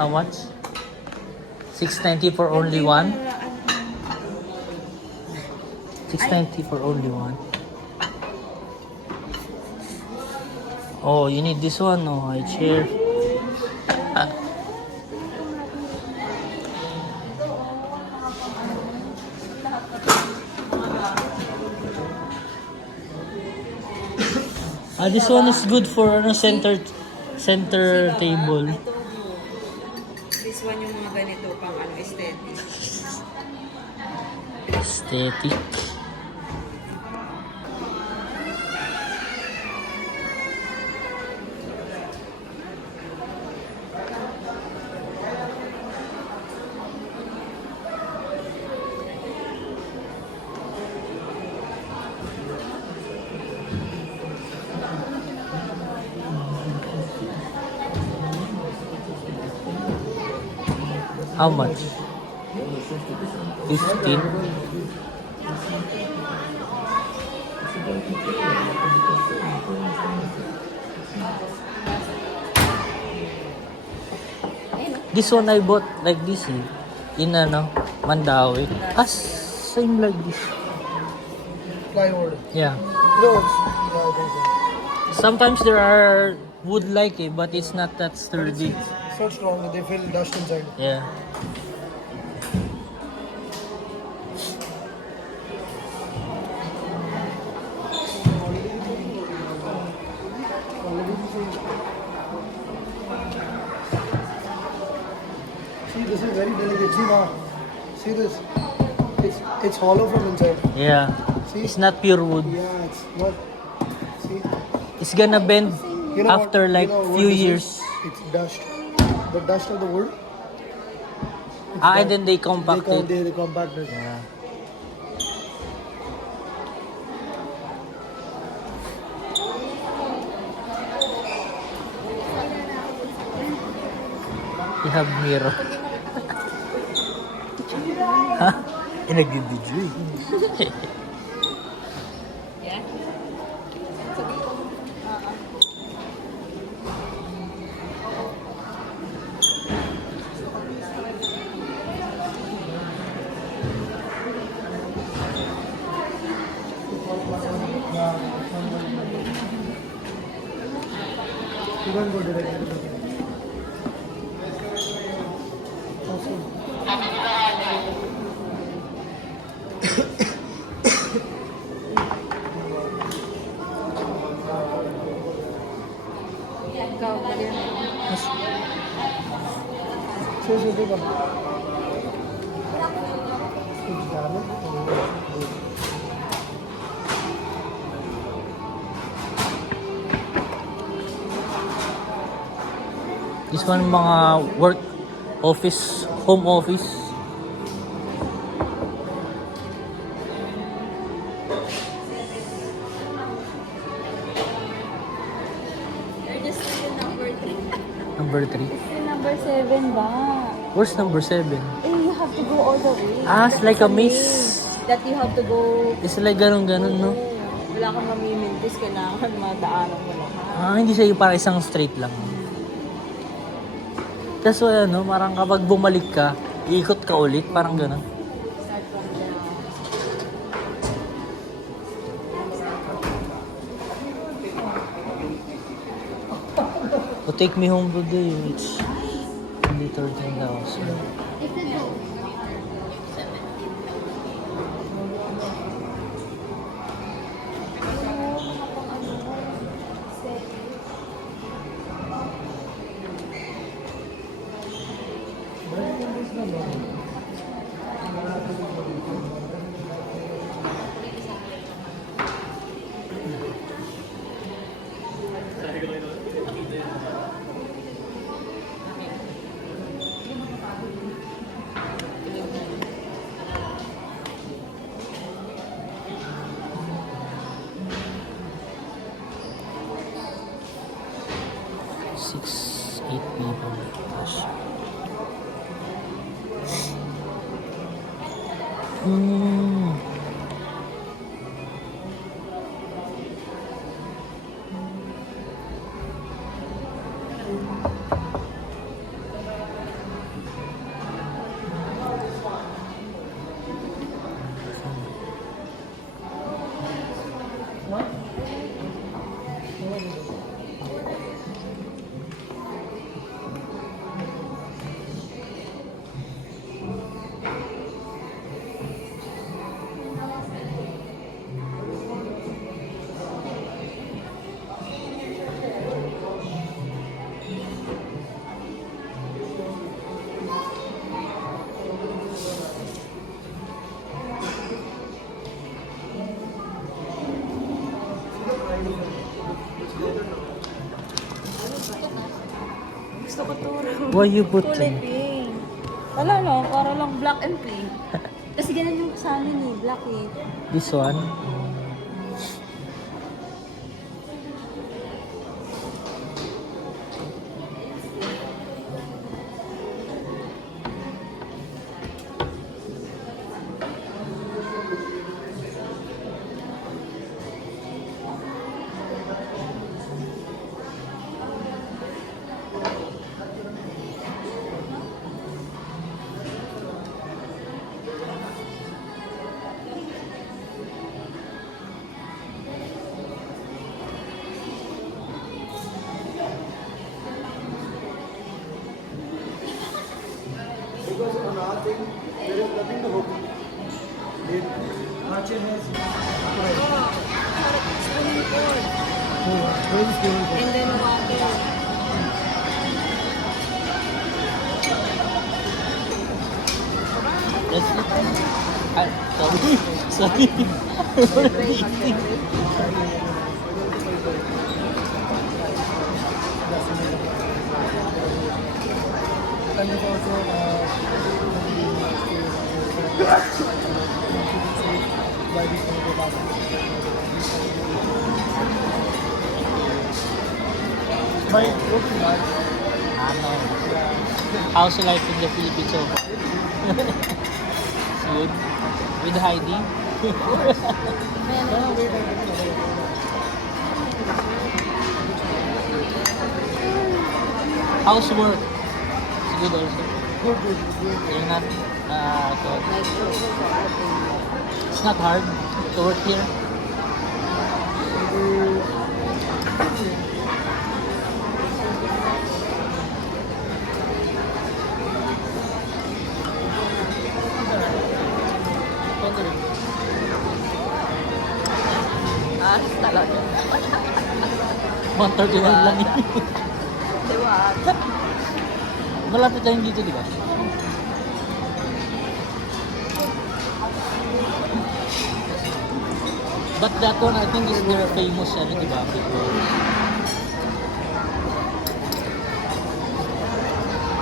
How much? 690 for only one? 690 for only one. Oh, you need this one? Oh, high chair. This one is good for center table. This one yung mga ganito pang aesthetic. Aesthetic. How much? 15. This one I bought like this in Mandawi. Same like this. Plywood. Yeah. No, Sometimes there are wood like it, but it's not that sturdy. so strong that they feel dust inside. Yeah. See, this is very delicate. See now. See this. It's hollow from inside. Yeah. See? It's not pure wood. Yeah, it's not. See? It's gonna bend You know after what, like you know what few this is? years. It's dust. The dust of the wood. And then they compact it. They compact it. Yeah. You have mirror. Ha? Nag-video eh. Yeah? You don't go directly. Awesome. Ikaw, galing. Sige, sige ba? Ang dami. This one mga work office, home office. You're just still number 3. Number 3. Still number 7 ba? Where's number 7? You have to go all the way. It's like a maze. That you have to go. It's like ganun-ganun, no? Wala kang mamimintis, kailangan madaanan mo lahat. Hindi siya yung parang isang straight lang. That's why, parang kapag bumalik ka, iikot ka ulit, parang ganun. Start from down. To take me home today, it's only 13,000. Six, 8 people. Gosh. Gusto ko to. Why you put Kulay pink. Wala no, para lang black and pink. Kasi ganun yung sa amin eh, black eh. this one? Because on our thing, there is nothing to hook. Our chain has. Swimming pool. Where is the And then water. Let's look. Sorry. And it's also by this by working hard. Ano? How's life in the Philippines so far? Good. With Heidi? How's work? It's good also. Good. You're not, it's not hard to work here. Aras talaga. 131 lang yun. Diba? Malapit lang dito, di ba? But that one, I think is their famous, di ba?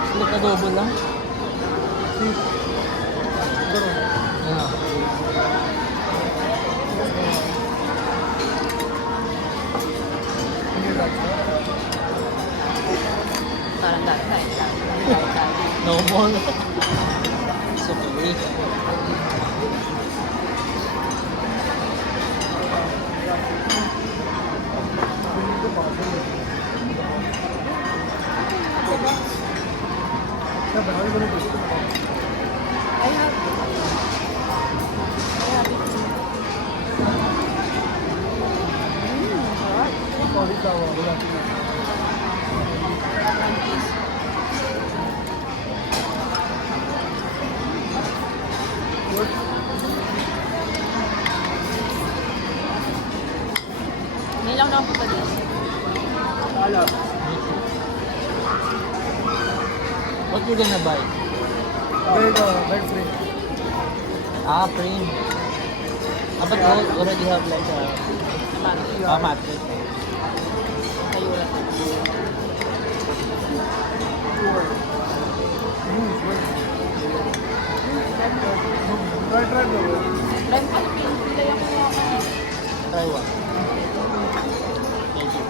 Split adobo lang. Yeah. Parang dati kain lang. No more. It's okay. Yeah, but how are you going to do it? I have it. Sarap. Cauliflower, yeah. Good. Ngayon lang na punta dito. Ala. What you gonna buy? bed frame. Ah, frame. Ah, but already have like a mattress. Kayo lang. Try the way. Lang ano pinipila yung mga Try one. Thank you.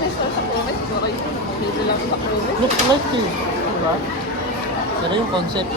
Next sa promise, siguro yun. Hindi lang sa promise. Looks like it. Diba? Pero yung concept,